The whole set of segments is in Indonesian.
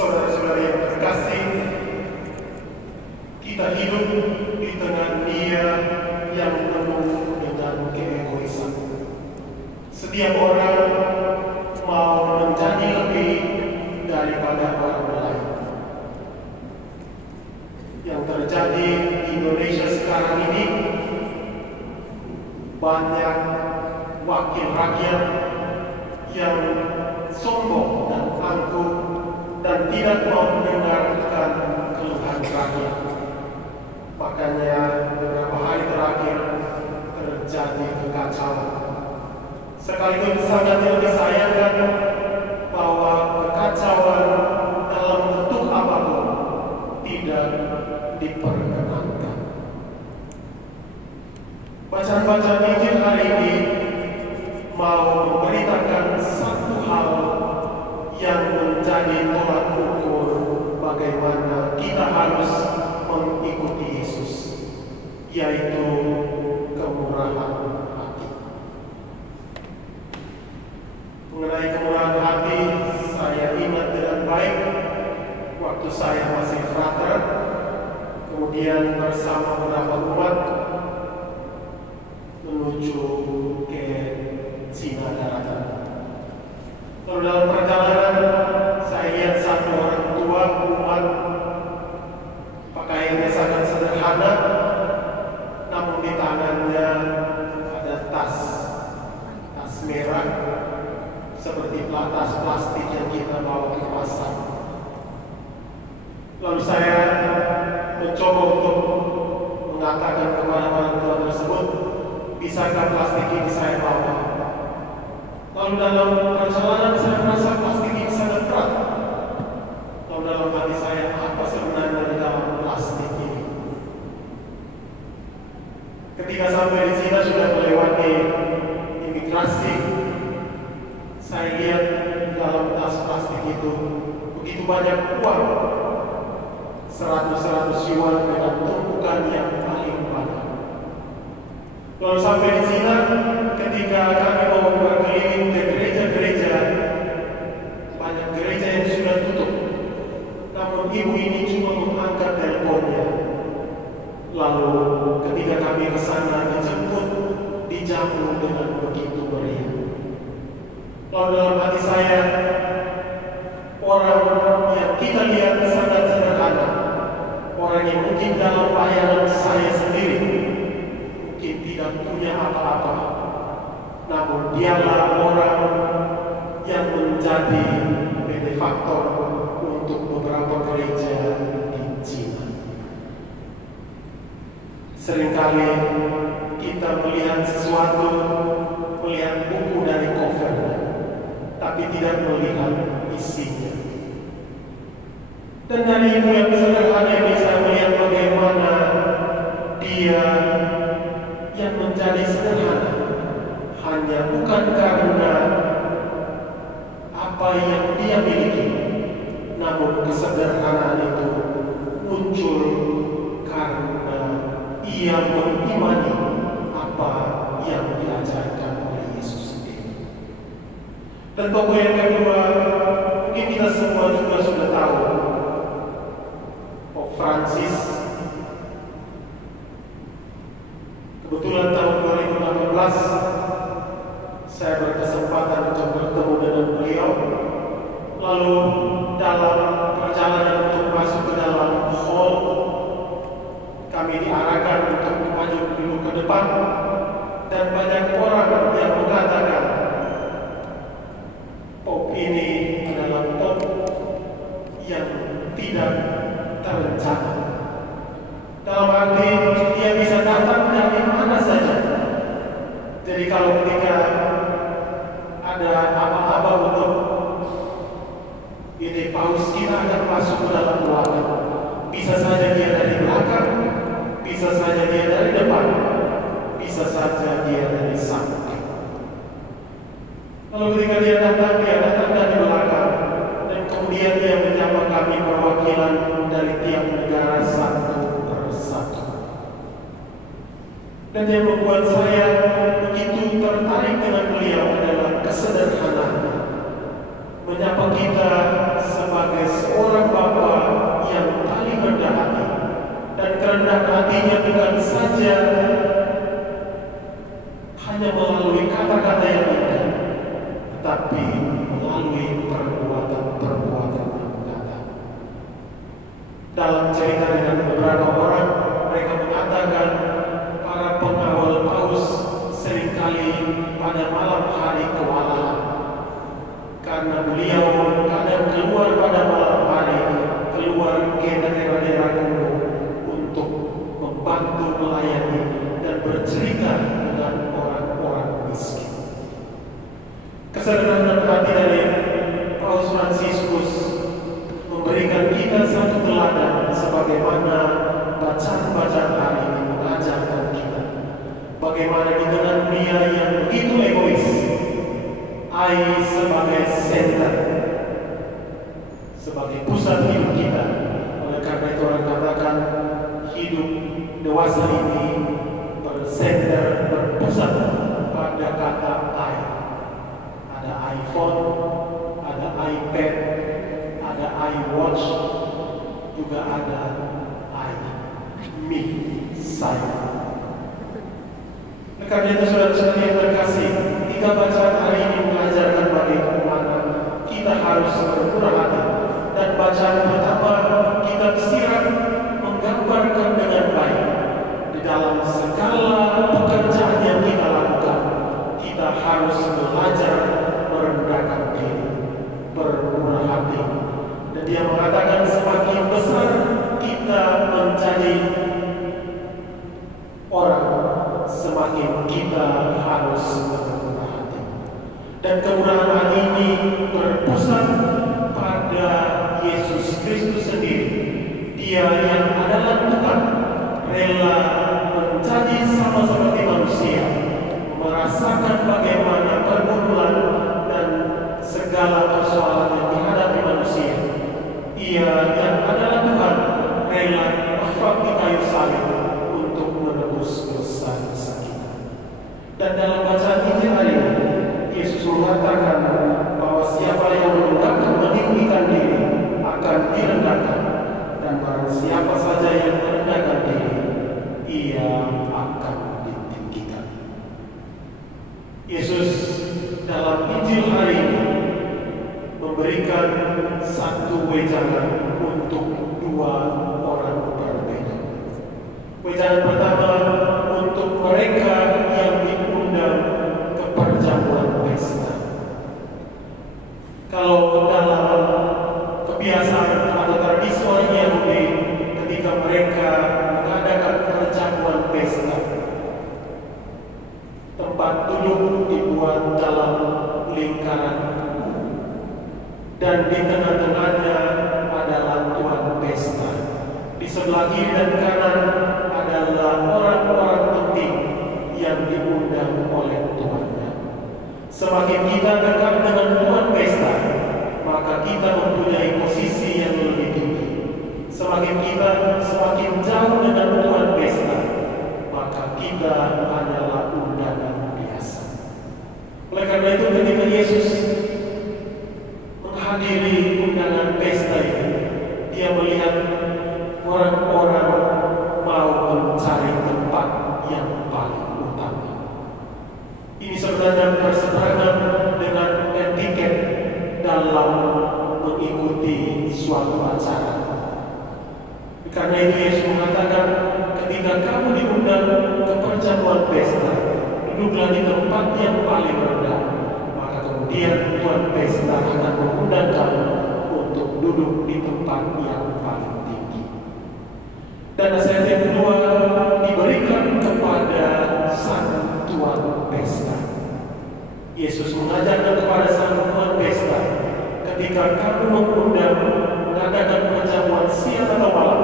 Saudara-saudara yang terkasih, kita hidup di tengah dunia yang penuh dengan keegoisan. Setiap orang mau menjadi lebih daripada orang lain. Yang terjadi di Indonesia sekarang ini, banyak wakil rakyat yang sombong dan angkuh dan tidak mau mendengarkan keluhan rakyat. Makanya beberapa hari terakhir terjadi kekacauan. Sekaligus sangat disayangkan bahwa kekacauan dalam bentuk apapun tidak diperkenankan. Bacaan-bacaan Injil hari ini mau memberitakan satu hal yang menjadi tolak ukur bagaimana kita harus mengikuti Yesus, yaitu kemurahan hati. Mengenai kemurahan hati, saya ingat dengan baik waktu saya masih frater, kemudian bersama beberapa umat menuju ke Cina daratan. Lalu dalam perjalanan saya lihat satu orang tua umat, pakaiannya sangat sederhana, namun di tangannya ada tas merah seperti tas plastik yang kita bawa ke pasar. Lalu saya mencoba untuk mengatakan kepada orang tua tersebut, bisakah plastik ini saya bawa? Lalu dalam perjalanan saya merasa plastik ini sangat berat. Lalu dalam hati saya, apa sebenarnya di dalam plastik ini? Ketika sampai di sini sudah melewati imigrasi, saya lihat dalam tas plastik itu begitu banyak uang, 100 yuan dengan tumpukan yang paling banyak. Lalu sampai di sini, ketika kami mau berkeliling ke gereja-gereja, banyak gereja yang sudah tutup. Namun ibu ini cuma mengangkat teleponnya. Lalu ketika kami ke sana dijemput, dijamu dengan begitu meriah. Lalu dalam hati saya, orang yang kita lihat sangat sederhana, orang yang mungkin dalam bayangan saya sendiri mungkin tidak punya apa-apa, namun dialah orang yang menjadi benefaktor untuk beberapa gereja di Cina. Seringkali kita melihat sesuatu, melihat buku dari covernya, tapi tidak melihat isinya. Dan dari ibu yang sederhana ini saya melihat bagaimana dia yang menjadi sederhana hanya bukan karena apa yang dia miliki, namun kesederhanaan itu muncul karena ia mengimani apa yang diajarkan oleh Yesus sendiri. Dan tokoh yang kedua, mungkin kita semua juga sudah tahu, Pope Francis. Kebetulan tahun 2018 saya berkesempatan untuk bertemu dengan beliau. Lalu dalam perjalanan untuk masuk ke dalam hall, kami diarahkan untuk maju dulu ke depan, dan banyak orang yang mengatakan Pope ini adalah Pope yang tidak terencana. Dalam arti dia bisa datang dari mana saja. Jadi kalau ketika ada apa-apa untuk ini paus kita akan masuk ke dalam ruangan, bisa saja dia dari belakang, bisa saja dia dari depan, bisa saja dia dari samping. Lalu ketika dia datang dari belakang, dan kemudian dia menyapa kami perwakilan dari tiap negara satu persatu. Dan yang membuat saya begitu tertarik dengan beliau adalah kesederhanaannya, menyapa kita sebagai seorang hatinya bukan saja hanya melalui kata-kata yang indah, tetapi melalui perbuatan-perbuatan yang nyata. Dalam cerita dengan beberapa orang, mereka mengatakan para pengawal Paus seringkali pada malam hari kewalahan, karena beliau kadang keluar pada malam hari, keluar ke daerah-daerah kumuh untuk membantu melayani dan bercerita dengan orang-orang miskin. Kesederhanaan hati dari Paus Fransiskus memberikan kita satu teladan sebagaimana bacaan-bacaan hari ini mengajarkan kita bagaimana di tengah dunia yang begitu egois, AI sebagai center, sebagai pusat hidup kita. Oleh karena itu orang katakan hidup dewasa ini berpusat pada kata I. Ada iPhone, ada iPad, ada iWatch, juga ada I, me, saya. Oleh karena itu saudara-saudara yang terkasih, 3 bacaan hari ini mengajarkan bagaimana kita harus bermurah hati. Dan bacaan pertama, kitab Sirat menggambarkan dengan baik di dalam segala pekerjaan yang kita lakukan, kita harus belajar merendahkan diri, bermurah hati. Dan dia mengatakan semakin besar kita menjadi orang, semakin kita harus bermurah hati. Dan kemurahan hati ini berpusat pada Yesus Kristus sendiri. Dia yang adalah Tuhan, rela menjadi sama seperti manusia, merasakan bagaimana pergumulan dan segala persoalan yang dihadapi manusia. Ia yang adalah Tuhan, rela wafat di kayu salib untuk menebus dosa-dosa kita. Dan dalam bacaan Injil hari ini, Yesus mengatakan bahwa siapa yang meninggikan diri akan direndahkan, dan barang siapa saja yang merendahkan diri, ia akan ditinggikan. Yesus dalam Injil hari ini memberikan satu wejangan untuk 2 orang berbeda. Wejangan pertama untuk mereka yang diundang ke perjamuan pesta. Kalau dalam kebiasaan atau tradisi orang Yahudi, ketika mereka mengadakan perjamuan pesta, tempat duduk dibuat dalam lingkaran dan di tengah-tengahnya adalah tuan pesta. Di sebelah kiri dan kanan adalah orang-orang penting yang diundang oleh tuannya. Semakin kita dekat dengan tuan pesta, maka kita mempunyai posisi yang lebih tinggi. Semakin jauh dengan tuan pesta, maka kita adalah undangan biasa. Oleh karena itu ketika Yesus menghadiri undangan pesta ini, dia melihat orang-orang mau mencari tempat yang paling utama. Ini sebenarnya berseberangan dengan etiket dalam mengikuti suatu acara. Karena itu Yesus mengatakan, ketika kamu diundang ke perjamuan pesta, duduklah di tempat yang paling rendah. Maka kemudian tuan pesta akan mengundang kamu untuk duduk di tempat yang paling tinggi. Dan nasihat yang kedua diberikan kepada sang tuan pesta. Yesus mengajarkan kepada sang tuan pesta, ketika kamu mengadakan perjamuan siang atau malam,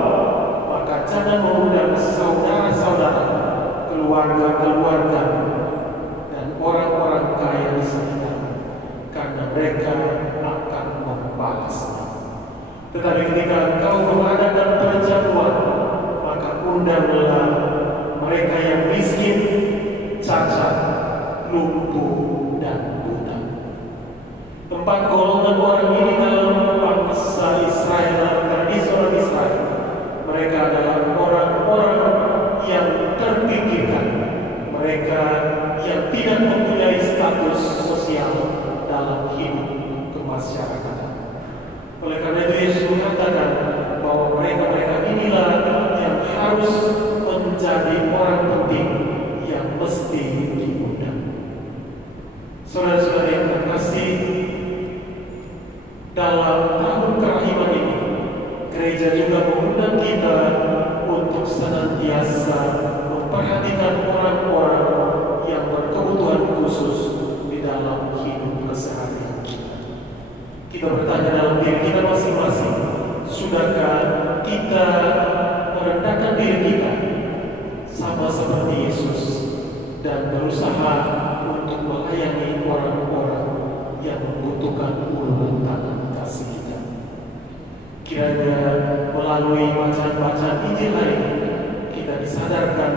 maka jangan mengundang saudara-saudara, keluarga-keluarga, dan orang-orang kaya di sekitar, karena mereka akan membalasnya. Tetapi ketika engkau mengadakan perjamuan, maka undanglah mereka yang miskin, cacat, lumpuh, dan buta. 4 golongan orang ini dalam bangsa Israel, dalam tradisi orang Israel. Mereka adalah orang-orang yang terpinggirkan, mereka yang tidak mempunyai status sosial dalam hidup kemasyarakatan. Oleh karena itu Yesus mengatakan bahwa mereka-mereka inilah yang harus menjadi orang penting yang mesti diundang. Saudara-saudara yang terkasih, dalam tahun kerahiman ini, gereja juga mengundang kita untuk senantiasa memperhatikan orang-orang yang berkebutuhan khusus di dalam hidup keseharian kita. Kita bertanya dalam diri kita masing-masing, sudahkah kita merendahkan diri kita sama seperti Yesus dan berusaha untuk melayani orang-orang yang membutuhkan uluran tangan kasih kita? Kiranya melalui bacaan-bacaan Injil hari ini kita disadarkan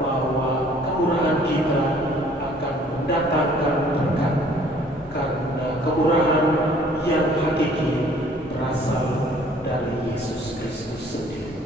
bahwa kemurahan kita akan mendatangkan berkat, karena kemurahan yang hakiki berasal dari Yesus Kristus sendiri.